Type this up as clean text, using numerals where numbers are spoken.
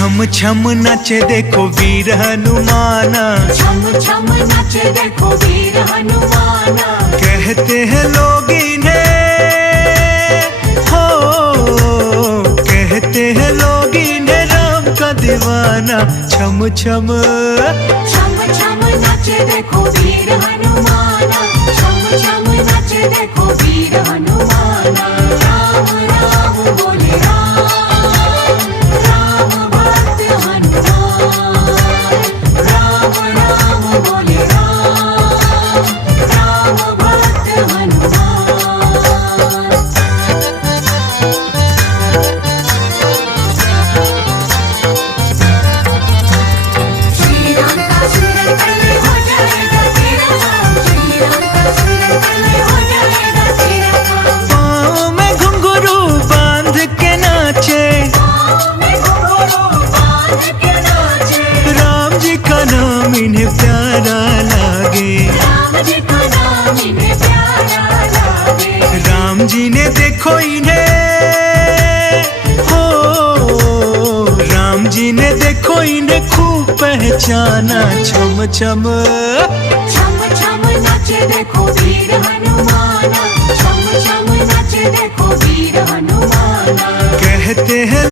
छम छम नाचे देखो वीर हनुमाना, छम छम नाचे देखो वीर हनुमाना। कहते हैं लोग इन्हें हो, कहते हैं लोग इन्हें राम का दीवाना। छम छम छम छम नाचे देखो वीर हनुमाना, छम छम नाचे देखो वीर हनुमाना। राम राम बोले राम, राम भक्त हनुमान। राम राम बोले राम, राम भक्त हनुमान। श्री राम का सुमिरन करने हो जाएगा तेरा काम, श्री राम का सुमिरन करने हो जाएगा तेरा काम। पाँव में घुंघरू बांध के नाचे, पाँव में घुंघरू बांध के नाचे। राम जी का नाम इन्हें प्यारा लागे। राम जी का नाम इन्हें प्यारा लागे। राम जी ने देखो इन्हें हो, राम जी ने देखो इन्हें खूब पहचाना। छम छम छम छम नाचे देखो वीर हनुमाना, छम छम नाचे देखो वीर हनुमाना। कहते हैं